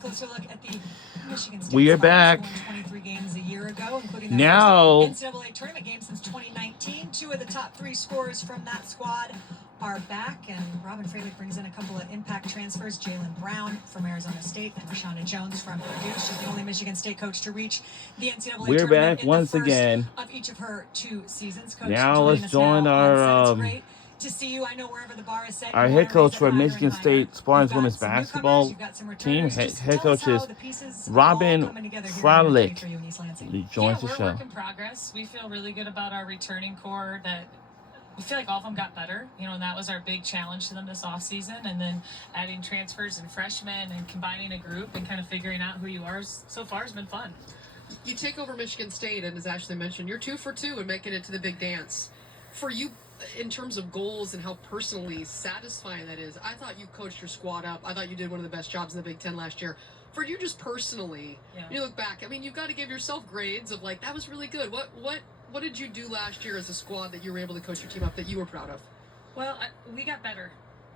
Closer look at the Michigan State We are Spartans, back. who won 23 games a year ago, including their Now, first NCAA tournament game since 2019. Two of the top three scorers from that squad are back, and Robin Fralick brings in a couple of impact transfers. Jalen Brown from Arizona State and Rashonda Jones from Purdue. She's the only Michigan State coach to reach the NCAA we're tournament back in once the first again. of each of her 2 seasons. Coach, Now joining let's us join now on set. It's our great to see you. I know wherever the bar is set, our you head wanna coach raise it for higher Michigan and higher. State Spartans You've got women's some newcomers, basketball you've got some team. returners. Head Just tell coach us how is the pieces are all Robin coming together here in Fralick. for you in East Lansing. He joins the we're show. work in progress. We feel really good about our returning core. That we feel like all of them got better, and that was our big challenge to them this offseason. And then adding transfers and freshmen and combining a group and kind of figuring out who you are so far has been fun. You take over Michigan State, and as Ashley mentioned, you're 2 for 2 and making it to the big dance. For you, in terms of goals and how personally satisfying that is, I thought you coached your squad up. I thought you did one of the best jobs in the Big Ten last year. For you just personally, you look back, I mean, you've got to give yourself grades of like, that was really good. What did you do last year as a squad that you were able to coach your team up that you were proud of? Well, we got better,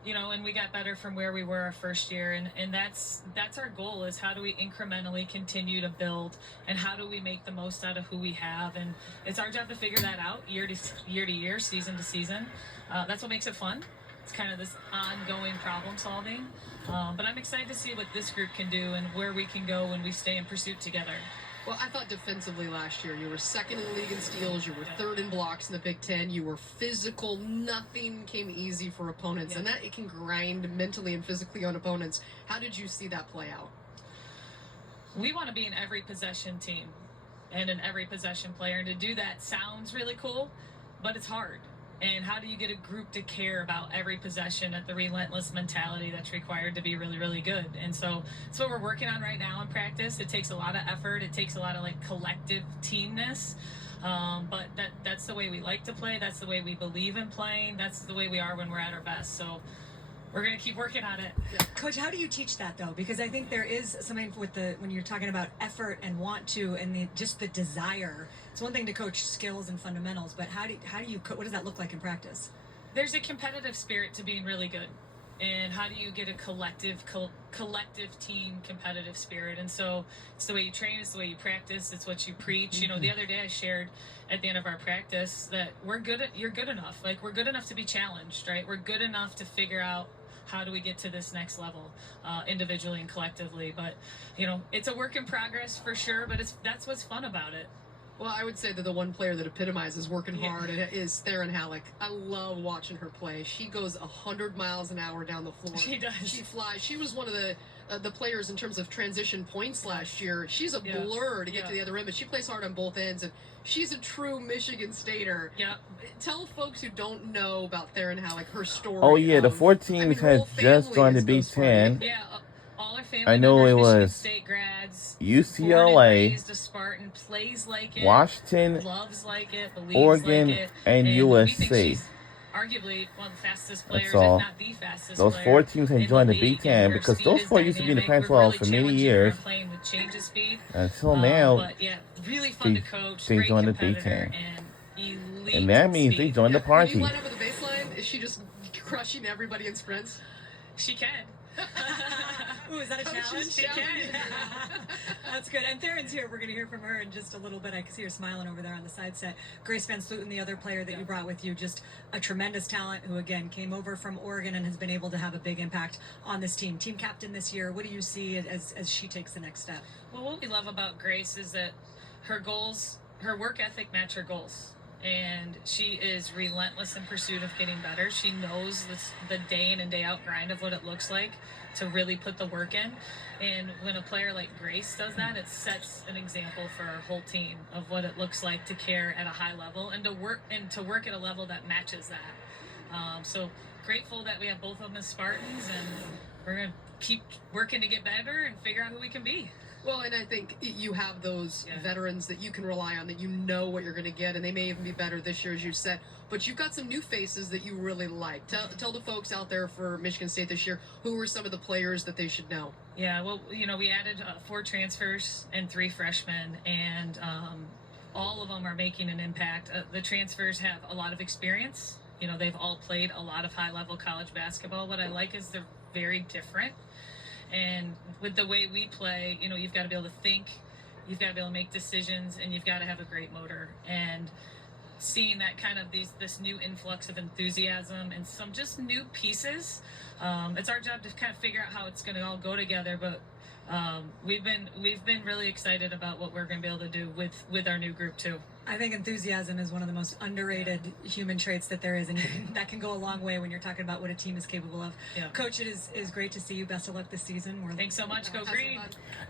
and we got better from where we were our first year. And that's our goal, is how do we incrementally continue to build, and how do we make the most out of who we have? And it's our job to figure that out year to year, season to season. That's what makes it fun. It's kind of this ongoing problem solving. But I'm excited to see what this group can do and where we can go when we stay in pursuit together. Well, I thought defensively last year, you were second in the league in steals, you were third in blocks in the Big Ten, you were physical, nothing came easy for opponents, and that it can grind mentally and physically on opponents. How did you see that play out? We want to be an every possession team and an every possession player, and to do that sounds really cool, but it's hard. And how do you get a group to care about every possession at the relentless mentality that's required to be really, really good? And so it's what we're working on right now in practice. It takes a lot of effort. It takes a lot of collective teamness. But that's the way we like to play. That's the way we believe in playing. That's the way we are when we're at our best. So we're going to keep working on it. Coach, how do you teach that, though? Because I think there is something with when you're talking about effort and want to, and just the desire. It's one thing to coach skills and fundamentals, but what does that look like in practice? There's a competitive spirit to being really good. And how do you get a collective team competitive spirit? And so it's the way you train, it's the way you practice, it's what you preach. The other day I shared at the end of our practice that you're good enough. We're good enough to be challenged, right? We're good enough to figure out how do we get to this next level, individually and collectively. But, it's a work in progress for sure, but that's what's fun about it. Well, I would say that the one player that epitomizes working hard is Theron Halleck. I love watching her play. She goes 100 miles an hour down the floor. She does. She flies. She was one of the players in terms of transition points last year. She's a blur to get to the other end, but she plays hard on both ends, and she's a true Michigan Stater. Yeah. Tell folks who don't know about Theron Halleck her story. Oh yeah, the 4 teams had just joined the Big Ten. Yeah. All our family I know members, it Michigan was State grads, UCLA, raised a Spartan, plays like it, Washington, loves like it, believes Oregon, like it, and we USC. think she's arguably one of the fastest players, That's all. if not the fastest Those player 4 teams had in joined the league, Big and Ten her because speed those is 4 used to be in the dynamic. Pac-12 We're really for many challenging her years. on playing with change of speed. Until now, But yeah, really fun to coach. they Great joined the Big competitor, Ten. and elite And that means they speed. joined the When party. you line up at the baseline, is she just crushing everybody in sprints? She can. Ooh, is that a challenge? She can. That's good. And Theron's here. We're going to hear from her in just a little bit. I can see her smiling over there on the side set. Grace Van Slooten, the other player that you brought with you, just a tremendous talent who, again, came over from Oregon and has been able to have a big impact on this team. Team captain this year, what do you see as she takes the next step? Well, what we love about Grace is that her work ethic match her goals. And she is relentless in pursuit of getting better. She knows the day in and day out grind of what it looks like to really put the work in. And when a player like Grace does that, it sets an example for our whole team of what it looks like to care at a high level and to work at a level that matches that. So grateful that we have both of them as Spartans, and we're going to keep working to get better and figure out who we can be. Well, and I think you have those veterans that you can rely on, that you know what you're going to get, and they may even be better this year, as you said. But you've got some new faces that you really like. Tell the folks out there for Michigan State this year, who were some of the players that they should know? Yeah, well, we added 4 transfers and 3 freshmen, and all of them are making an impact. The transfers have a lot of experience. They've all played a lot of high-level college basketball. What I like is they're very different. And with the way we play, you know, you've got to be able to think, you've got to be able to make decisions, and you've got to have a great motor. And seeing that kind of this new influx of enthusiasm and some just new pieces, it's our job to kind of figure out how it's going to all go together. But we've been really excited about what we're going to be able to do with our new group too. I think enthusiasm is one of the most underrated human traits that there is, and that can go a long way when you're talking about what a team is capable of. Yeah. Coach, it is great to see you. Best of luck this season. Thanks so much. Go Green.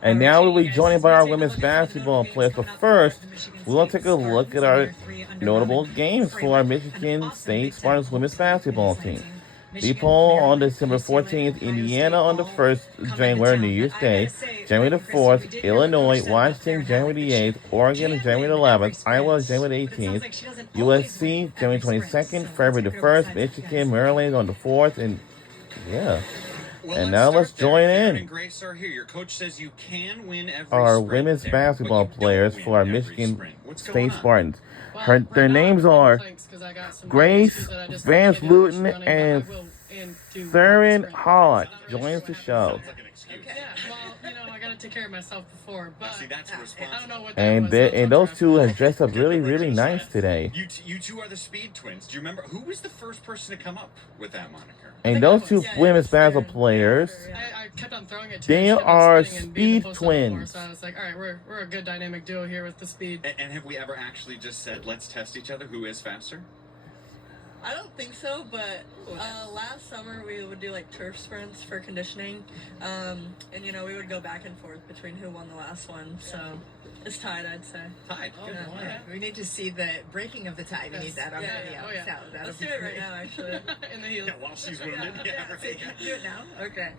And now we'll be joined by our women's basketball players. But first, we'll take a look at our notable games for our Michigan State Spartans women's basketball team. DePaul on December 14th, Indiana on the 1st, January, New Year's Day, January the 4th, Illinois, Washington, January the 8th, Oregon, January the 11th, Iowa, January the 18th, USC, January 22nd, February the 1st, Michigan, Maryland on the 4th, and yeah. Well, and now let's join Aaron in and Grace are here. Your coach says you can win every our sprint women's there, basketball but you don't players win for our every Michigan sprint. What's going State on? Spartans. Well, Their right now, names I'm are thanks, 'cause I got some Grace issues that I just Vance can't do much Luton running, but I and will and do Theron sprint. Hart Not joins really the sure show. Sounds like an excuse. Yeah, well, you know, I gotta take care of myself before, but See, that's I don't responsible. know what that And was. they, That's and what those I'm two trying have dressed up really, really nice today. You two are the Speed Twins. Do you remember who was the first person to come up with that moniker? And those two Yeah, women's it's Theron. basketball players, I kept on throwing it to They her. She kept on are spinning and being the speed post up more, twins. So I was like, all right, we're a good dynamic duo here with the speed. And have we ever actually just said, let's test each other? Who is faster? I don't think so, but last summer we would do like turf sprints for conditioning, and you know we would go back and forth between who won the last one. So it's tied, I'd say. Tied. Oh, Good. boy. All right. We need to see the breaking of the tie. We Yes. need that on Yeah, video. yeah. Oh, yeah. That'll Let's be do it right great. now, actually. In the heel. Yeah, while she's wounded. Yeah, right. Do it now? Okay.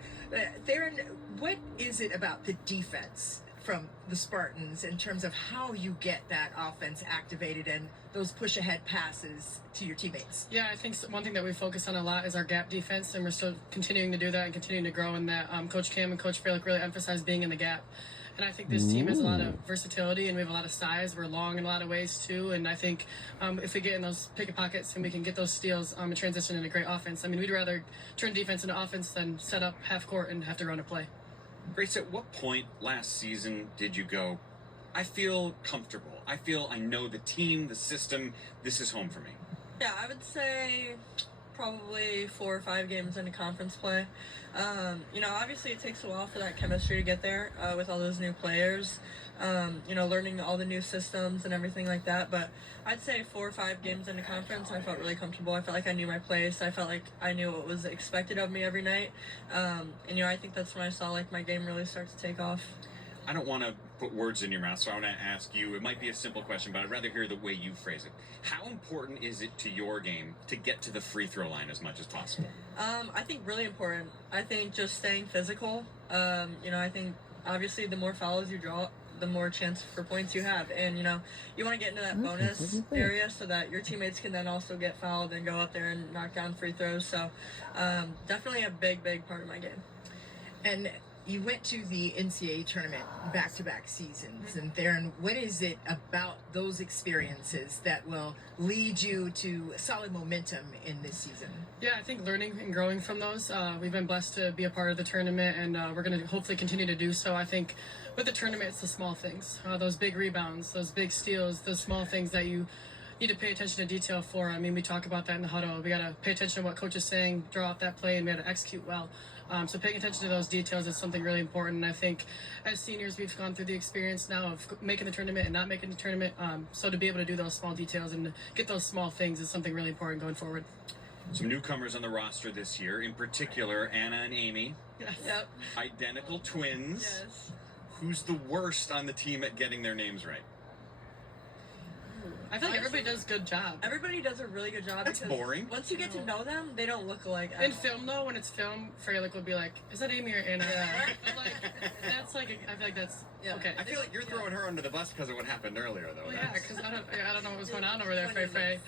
Theron, what is it about the defense from the Spartans in terms of how you get that offense activated and those push ahead passes to your teammates? Yeah, I think one thing that we focus on a lot is our gap defense, and we're still continuing to do that and continuing to grow in that. Coach Cam and Coach Fralick really emphasize being in the gap. And I think this team has a lot of versatility, and we have a lot of size. We're long in a lot of ways, too. And I think if we get in those picket pockets and we can get those steals and transition into great offense, I mean, we'd rather turn defense into offense than set up half court and have to run a play. Grace, at what point last season did you go, I feel comfortable. I know the team, the system, this is home for me? Yeah, I would say probably 4 or 5 games into conference play. You know, obviously it takes a while for that chemistry to get there with all those new players. You know, learning all the new systems and everything like that. But I'd say 4 or 5 games into conference, I felt really comfortable. I felt like I knew my place. I felt like I knew what was expected of me every night. And you know, I think that's when I saw like my game really start to take off. I don't want to put words in your mouth, so I want to ask you. It might be a simple question, but I'd rather hear the way you phrase it. How important is it to your game to get to the free throw line as much as possible? I think really important. I think just staying physical. You know, I think obviously the more fouls you draw, the more chance for points you have. And, you know, you want to get into that bonus area so that your teammates can then also get fouled and go up there and knock down free throws. So definitely a big, big part of my game. And you went to the NCAA tournament back-to-back seasons, and Theron, what is it about those experiences that will lead you to solid momentum in this season? Yeah, I think learning and growing from those. We've been blessed to be a part of the tournament, and we're going to hopefully continue to do so. I think with the tournament, it's the small things, those big rebounds, those big steals, those small things that you need to pay attention to detail for. I mean, we talk about that in the huddle. We got to pay attention to what coach is saying, draw out that play, and we got to execute well. So paying attention to those details is something really important. And I think as seniors, we've gone through the experience now of making the tournament and not making the tournament. So to be able to do those small details and get those small things is something really important going forward. Some newcomers on the roster this year, in particular, Anna and Amy, Yes. Yep. identical twins. Yes. Who's the worst on the team at getting their names right? I feel like everybody does a good job. Everybody does a really good job. That's because boring. Once you get to know them, they don't look alike. at In all. film, though, when it's film, Fralick would be like, is that Amy or Anna? Yeah. But, like, that's like, I feel like that's Yeah. okay. I feel like you're throwing her under the bus because of what happened earlier, though. Well, yeah, because I don't know what was going on over there, Frey Frey.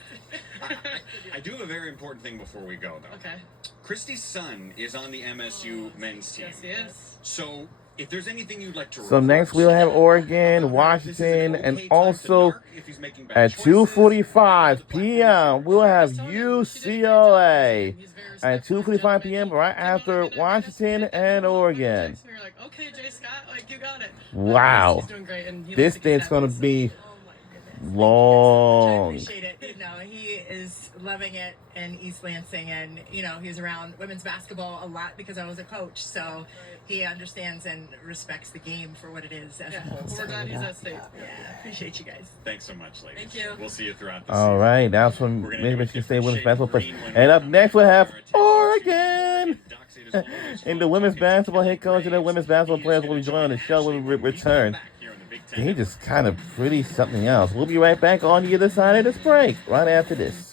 I do have a very important thing before we go, though. Okay. Christy's son is on the MSU men's team. Yes, he is. So If there's anything you'd like to So next we'll have Oregon, Washington, and also at 2:45 p.m. we'll have UCLA at 2:45 p.m. right after Washington and Oregon. You're like, okay, Jay Scott, like you got it. Wow. He's doing great, and he This loves to keep thing's gonna that. be Oh my goodness. long. I appreciate it. You know, he is loving it in East Lansing, and you know, he's around women's basketball a lot because I was a coach, so he understands and respects the game for what it is as a whole. We're So, glad he's at State. yeah, appreciate you guys. Thanks so much, ladies. Thank you. We'll see you throughout the All season. right, that's from We're gonna do a Michigan State different women's shade basketball of play. green when And we up next we'll have our attention Oregon. to Doc State as always. And the women's basketball head coach and the women's basketball players will be joining on the show when we return. Back here in the Big Ten. He just kind of pretty something else. We'll be right back on the other side of this break, right after this.